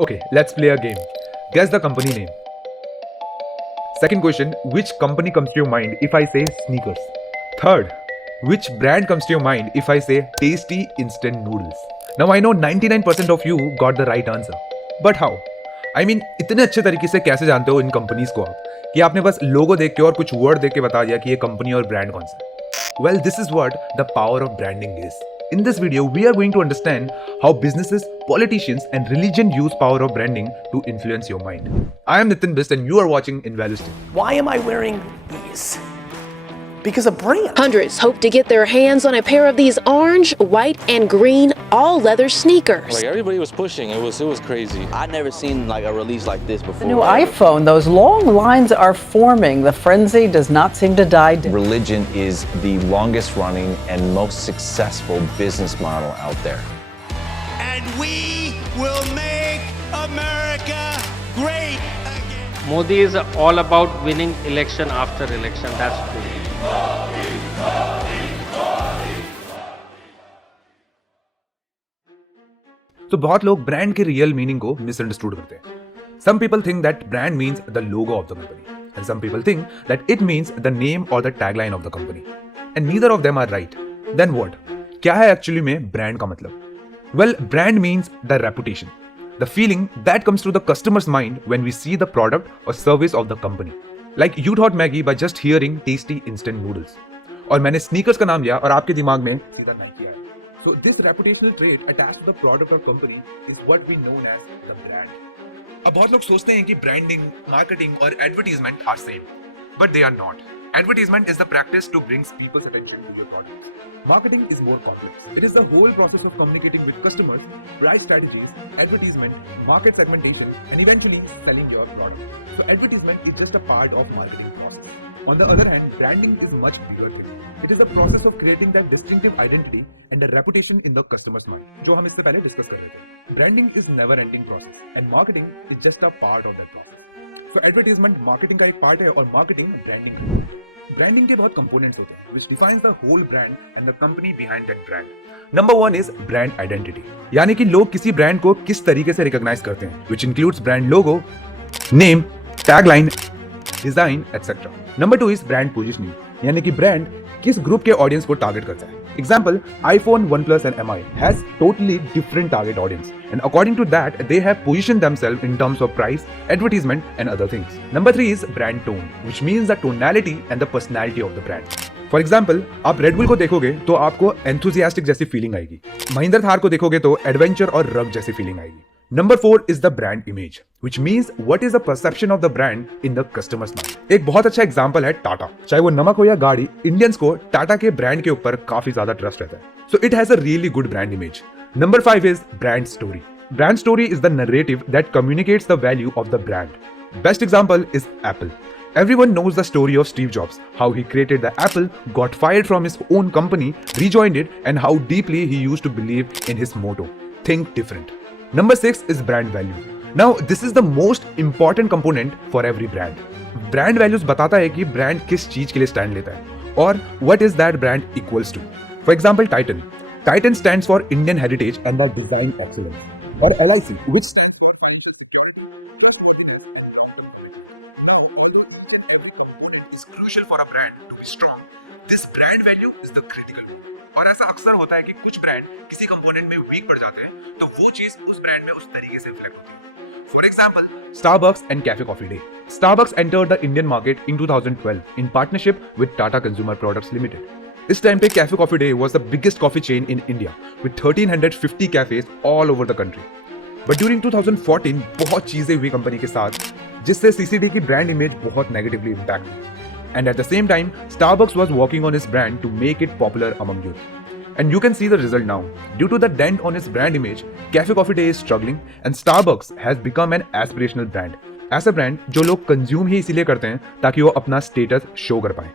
Okay, let's play a game. Guess the company name. Second question, which company comes to your mind if I say sneakers? Third, which brand comes to your mind if I say tasty instant noodles? Now I know 99% of you got the right answer. But how? I mean, इतने अच्छे तरीके से कैसे जानते हो इन companies को आप कि आपने बस लोगो देख के और कुछ वर्ड देख के बता दिया कि ये कंपनी और ब्रांड कौन सा है? Well, this is what the power of branding is. In this video, we are going to understand how businesses, politicians, and religion use power of branding to influence your mind. I am Nitin Bist and you are watching Invaluable. Why am I wearing these? Because of brand. Hundreds hope to get their hands on a pair of these orange, white, and green all-leather sneakers. Like everybody was pushing, it was crazy. I'd never seen like a release like this before. The new iPhone, those long lines are forming. The frenzy does not seem to die down. Religion is the longest running and most successful business model out there. And we will make America great again. Modi is all about winning election after election. That's true. तो बहुत लोग brand के real meaning को misunderstood करते हैं. Some people think that brand means the logo of the company, and some people think that it means the name or the tagline of the company. And neither of them are right. Then what? क्या है actually में brand का मतलब? Well, brand means the reputation, the feeling that comes to the customer's mind when we see the product or service of the company. Like you thought Maggie by just hearing tasty instant noodles. और मैंने sneakers का नाम लिया और आपके दिमाग में सीधा Nike आया. So this reputational trait attached to the product or company is what we known as the brand. अब बहुत लोग सोचते हैं कि branding, marketing और advertisement are same, but they are not. Advertisement is the practice to bring people's attention to your products. Marketing is more complex. It is the whole process of communicating with customers, price strategies, advertisement, market segmentation, and eventually selling your product. So advertisement is just a part of marketing process. On the other hand, branding is much bigger thing. It is the process of creating that distinctive identity and a reputation in the customer's mind, जो हम इससे पहले discuss कर रहे थे. Branding is never-ending process, and marketing is just a part of that process. So advertisement marketing का एक part है और marketing branding का एक part है. Branding के बहुत components होते हैं, which defines the whole brand and the company behind that brand. Number one is brand identity, यानी कि लोग किसी ब्रांड को किस तरीके से रिकॉग्नाइज करते हैं, which includes brand logo, name, tagline, design, etc. Number two is brand positioning, यानी कि ब्रांड किस ग्रुप के ऑडियंस को टारगेट करता है. Example, iPhone, OnePlus and MI has totally different target audience, and according to that, they have positioned themselves in terms of price, advertisement and other things. Number three is brand tone, which means the tonality and the personality of the brand. For example, आप Red Bull को देखोगे तो आपको enthusiastic जैसी feeling आएगी. महिंद्रा थार को देखोगे तो एडवेंचर और रग जैसी फीलिंग आएगी. Number four is the brand image, which means what is the perception of the brand in the customer's mind. एक बहुत अच्छा एग्जांपल है टाटा. चाहे वो नमक हो या गाड़ी, इंडियंस को टाटा के ब्रांड के ऊपर काफी ज्यादा ट्रस्ट रहता है. So it has a really good brand image. Number five is brand story. Brand story is the narrative that communicates the value of the brand. Best example is Apple. Everyone knows the story of Steve Jobs, how he created the Apple, got fired from his own company, rejoined it, and how deeply he used to believe in his motto, think different. Number six is brand value. Now, this is the most important component for every brand. Brand values बताता है कि brand किस चीज के लिए stand लेता है और what is that brand equals to. For example, Titan. Titan stands for Indian heritage and the design excellence. Or LIC, which stands for financial security, trustworthiness and long-term commitment. Now, although each and every component is crucial for a brand to be strong, this brand value is the critical one. और ऐसा अक्सर होता है कि कुछ brand किसी component में week पड़ जाते हैं तो वो चीज उस ब्रांड में उस तरीके से रिफ्लेक्ट होती है. For example, Starbucks and Cafe Coffee Day. Starbucks entered the Indian market in 2012 in partnership with Tata Consumer Products Limited. इस टाइम पे Cafe Coffee Day was the biggest coffee chain in India with 1350 cafes all over the country. But during 2014 बहुत चीजें हुई company के साथ जिससे CCD की brand image बहुत नेगेटिवली इम्पैक्ट हुई. And at the same time, Starbucks was working on its brand to make it popular among youth. And you can see the result now. Due to the dent on its brand image, Cafe Coffee Day is struggling and Starbucks has become an aspirational brand. ऐसा brand जो लोग consume ही इसीलिए करते हैं ताकि वो अपना status show कर पाए.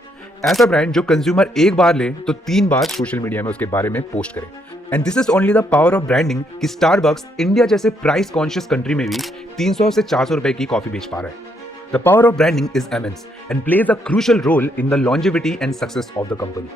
ऐसा ब्रांड जो कंज्यूमर एक बार ले तो 3 बार सोशल मीडिया में उसके बारे में पोस्ट करे. And this is only the power of branding कि स्टारबक्स इंडिया जैसे प्राइस कॉन्शियस कंट्री में भी 300 से 400 रुपए की कॉफी बेच पा रहा है. The power of branding is immense and plays a crucial role in the longevity and success of the company.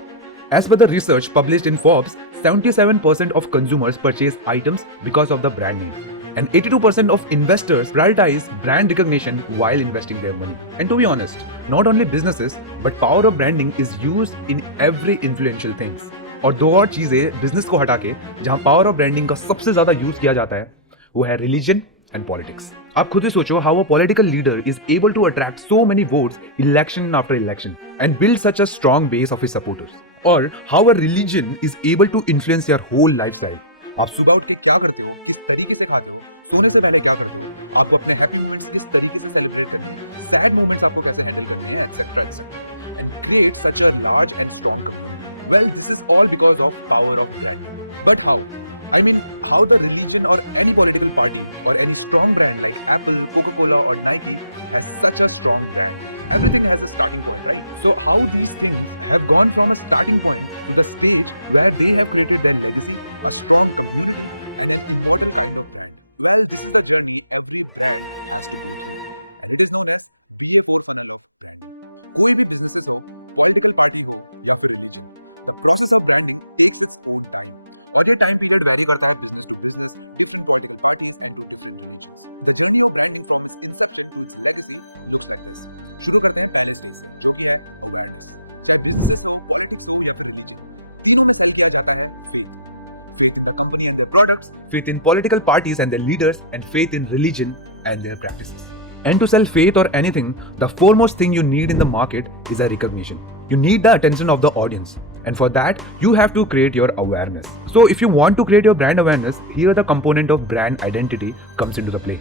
As per the research published in Forbes, 77% of consumers purchase items because of the brand name. And 82% of investors prioritize brand recognition while investing their money. And to be honest, not only businesses, but power of branding is used in every influential things. और दो और चीजें business को हटा के जहां power of branding का सबसे ज्यादा यूज किया जाता है वो है रिलीजन एंड पॉलिटिक्स. आप खुद ही सोचो how a political leader is able to attract so many votes election after election and build such a strong base of his supporters. और how a religion is able to influence your whole lifestyle. आप सुबह उठ के क्या करते हो, किस तरीके से खाते हो, सोने से पहले क्या करते हो, आपको अपने हैप्पी मोमेंट्स किस तरीके से सेलिब्रेट करने हैं, सैड मोमेंट्स आपको कैसे हैंडल करने हैं, etcetera etcetera, and create such a large and strong community. Well, this is all because of power of branding. But how? I mean, how the religion or any political party or any strong brand like Apple, Coca-Cola or Nike has such a strong brand. Everything has a starting point, right? So how these things have gone from a starting point to the stage where they have created their legacy, a strong community and an immortal kind of brand. Well, this is the journey every brand has to go through. And it is known as BA4 Funnel of Branding. कोई भी businesses हो, political party हो या फिर religion, the process of branding takes its own time. और ये time period vary करता है business to business, different political parties and to different religions. The journey of branding from its inception to its legacy looks like this. शुरू करते हैं पहले stage से, जो कि है अवेयरनेस. चाहे बिजनेसेस हो, पॉलिटिक्स हो या फिर रिलीजन, तीनों में सेल किया जाता है faith. Faith in the company and their products, faith in political parties and their leaders, and faith in religion and their practices. And to sell faith or anything, the foremost thing you need in the market is a recognition. You need the attention of the audience. And for that, you have to create your awareness. So if you want to create your brand awareness, here the component of brand identity comes into the play.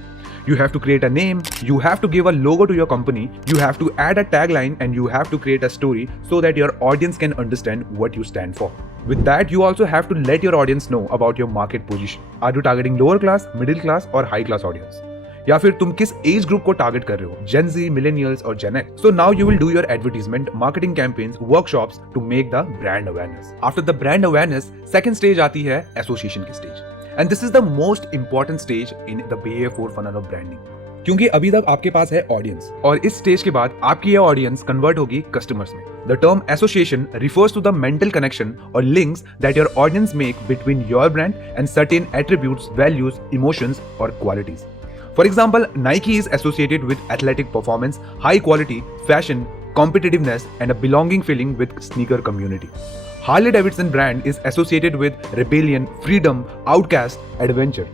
You have to create a name, you have to give a logo to your company, you have to add a tagline, and you have to create a story so that your audience can understand what you stand for. With that, you also have to let your audience know about your market position. Are you targeting lower class, middle class or high class audience? या फिर तुम किस age group को target कर रहे हो, जेन Z, millennials और Gen X. So now you will do your advertisement, marketing campaigns, workshops to make the brand awareness. After the brand awareness, second stage आती है एसोसिएशन की stage. And this is the most important stage in the BA4 funnel of branding. क्योंकि अभी तक आपके पास है audience और इस स्टेज के बाद आपकी ये ऑडियंस कन्वर्ट होगी कस्टमर्स में. The term association refers to the mental connection और links that your audience make between your brand and certain attributes, values, emotions और qualities. For example, Nike is associated with athletic performance, high quality, fashion, competitiveness, and a belonging feeling with sneaker community. Harley-Davidson brand is associated with rebellion, freedom, outcast, adventure.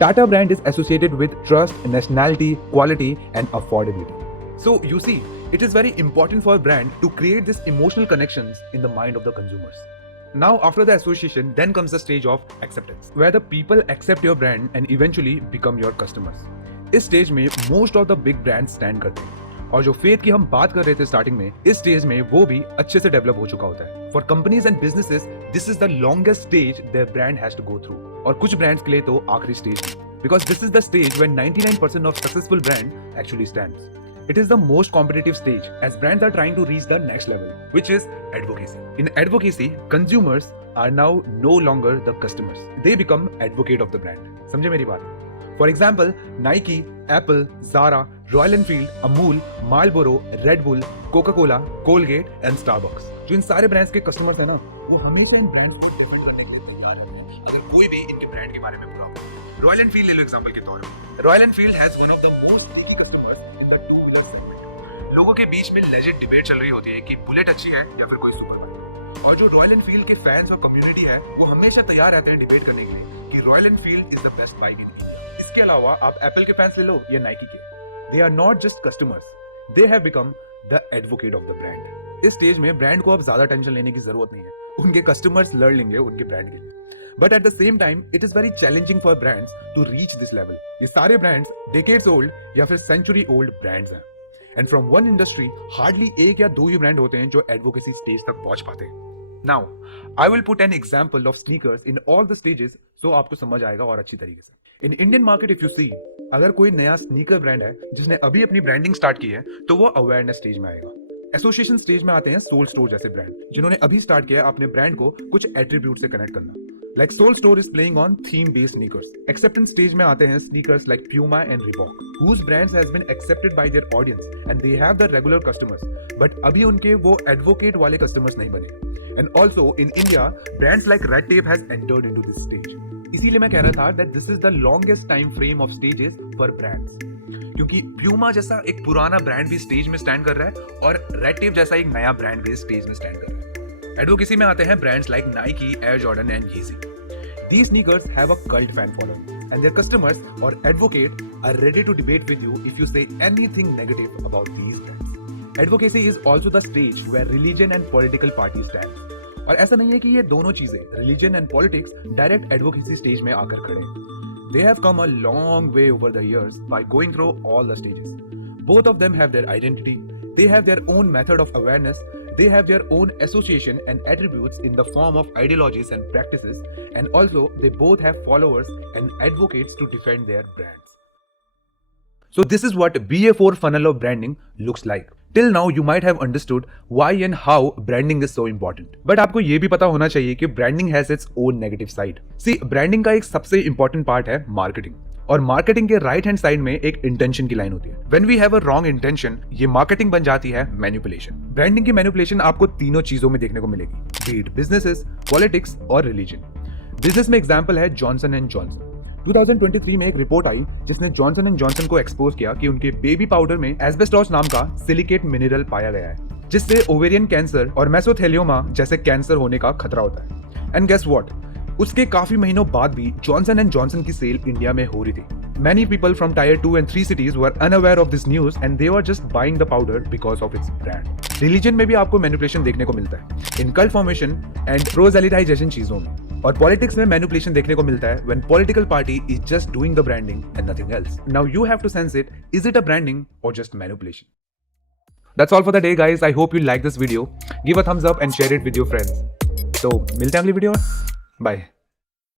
Tata brand is associated with trust, nationality, quality, and affordability. So you see, it is very important for a brand to create these emotional connections in the mind of the consumers. Now, after the association, then comes the stage of acceptance, where the people accept your brand and eventually become your customers. इस stage में most of the big brands stand करते हैं. और जो faith की हम बात कर रहे थे स्टार्टिंग में, इस स्टेज में वो भी अच्छे से डेवलप हो चुका होता है. For companies and businesses, this is the longest stage their brand has to go through. और कुछ ब्रांड्स के लिए तो आखिरी स्टेज भी, because this is the stage when 99% of successful brand actually stands. It is the most competitive stage as brands are trying to reach the next level, which is advocacy. In advocacy, consumers are now no longer the customers. They become advocate of the brand. समझे मेरी बात? For example, Nike, Apple, Zara, Royal Enfield, Amul, Marlboro, Red Bull, Coca-Cola, Colgate and Starbucks. जो इन सारे brands के customers हैं ना, वो हमेशा इन ब्रांड्स को डिफेंड करने के लिए तैयार रहते हैं अगर कोई भी इनके ब्रांड के बारे में बुरा बोले. रॉयल एनफील्ड ले लो एग्जांपल के तौर पे. Royal Enfield has one of the most sticky customers in the 2-wheeler segment. लोगों के बीच में लेजिट डिबेट चल रही होती है कि बुलेट अच्छी है या फिर कोई सुपर बाइक. और जो रॉयल एनफील्ड के फैंस और कम्युनिटी है, वो हमेशा तैयार रहते हैं डिबेट करने के लिए कि royal Enfield is the best bike in India. इसके अलावा आप एप्पल के फैंस ले लो या नाइकी के, they are not just customers, they have become the advocate of the brand. इस स्टेज में ब्रांड को अब ज्यादा टेंशन लेने की जरूरत नहीं है, उनके कस्टमर्स लड़ लेंगे उनके ब्रांड के लिए. But at the same time it is very challenging for brands to reach this level. ये सारे ब्रांड्स डेकेड्स ओल्ड या फिर सेंचुरी ओल्ड ब्रांड्स हैं. And from one industry hardly एक या दो ही ब्रांड होते हैं जो एडवोकेसी स्टेज तक पहुंच पाते हैं. Now I will put an example of sneakers in all the stages so आपको समझ आएगा और अच्छी तरीके से. In Indian market if you see, अगर कोई नया स्नीकर ब्रांड है जिसने अभी अपनी ब्रांडिंग स्टार्ट की है, तो वो अवेयरनेस स्टेज में आएगा. एसोसिएशन स्टेज में आते हैं सोल स्टोर जैसे ब्रांड जिन्होंने अभी स्टार्ट किया है अपने ब्रांड को कुछ एट्रीब्यूट से कनेक्ट करना. Like soul store is playing on theme based sneakers. Acceptance stage में आते हैं sneakers like Puma and Reebok, whose brands has been accepted by their audience and they have the regular customers, but अभी उनके वो advocate वाले customers नहीं बने. And also in India, brands like Red Tape has entered into this stage. इसीलिए मैं कह रहा था that this is the longest time frame of stages for brands, क्योंकि प्यूमा जैसा एक पुराना ब्रांड भी स्टेज में स्टैंड कर रहा है और रेड टेप जैसा एक नया ब्रांड भी स्टेज में स्टैंड कर रहा है। एडवोकेसी में आते हैं brands like Nike, Air Jordan and Yeezy. These sneakers have a cult fan following, and their customers or advocate are ready to debate with you if you say anything negative about these brands. Advocacy is also the stage where religion and political party stands. और ऐसा नहीं है कि ये दोनों चीजें, religion and politics, direct advocacy stage में आकर खड़े हैं. They have come a long way over the years by going through all the stages. Both of them have their identity. They have their own method of awareness. They have their own association and attributes in the form of ideologies and practices, and also they both have followers and advocates to defend their brands. So this is what BA4 Funnel of Branding looks like. Till now you might have understood why and how branding is so important. But आपको ये भी पता होना चाहिए कि branding has its own negative side. See, branding का एक सबसे important part है marketing. और मार्केटिंग के राइट हैंड साइड में एक इंटेंशन की लाइन होती है। When we have a wrong intention, ये मार्केटिंग बन जाती है मैनिपुलेशन। ब्रांडिंग की मैनिपुलेशन आपको तीनों चीजों में देखने को मिलेगी, be it businesses, politics और रिलीजन। बिजनेस में एग्जांपल है जॉनसन एंड जॉनसन। 2023 में एक रिपोर्ट आई जिसने जॉनसन एंड जॉनसन को एक्सपोज किया कि उनके बेबी पाउडर में एस्बेस्टॉस नाम का सिलिकेट मिनरल पाया गया है, जिससे ओवेरियन कैंसर और मेसोथेलियोमा जैसे कैंसर होने का खतरा होता है। एंड गेस व्हाट, उसके काफी महीनों बाद भी जॉनसन एंड जॉनसन की सेल इंडिया में हो रही थी। Many people from tier 2 and 3 cities were unaware of this news and they were just buying the powder because of its brand. Religion में भी आपको मैनिपुलेशन देखने को मिलता है, in cult formation and proselytization चीजों में। और पॉलिटिक्स में मैनिपुलेशन देखने को मिलता है when political party is just doing the branding and nothing else. Now you have to sense it, is it a branding or just manipulation? That's all for the day guys. I hope you like this video. Give a thumbs up and share it with your friends. So मिलते हैं अगली video में। Bye.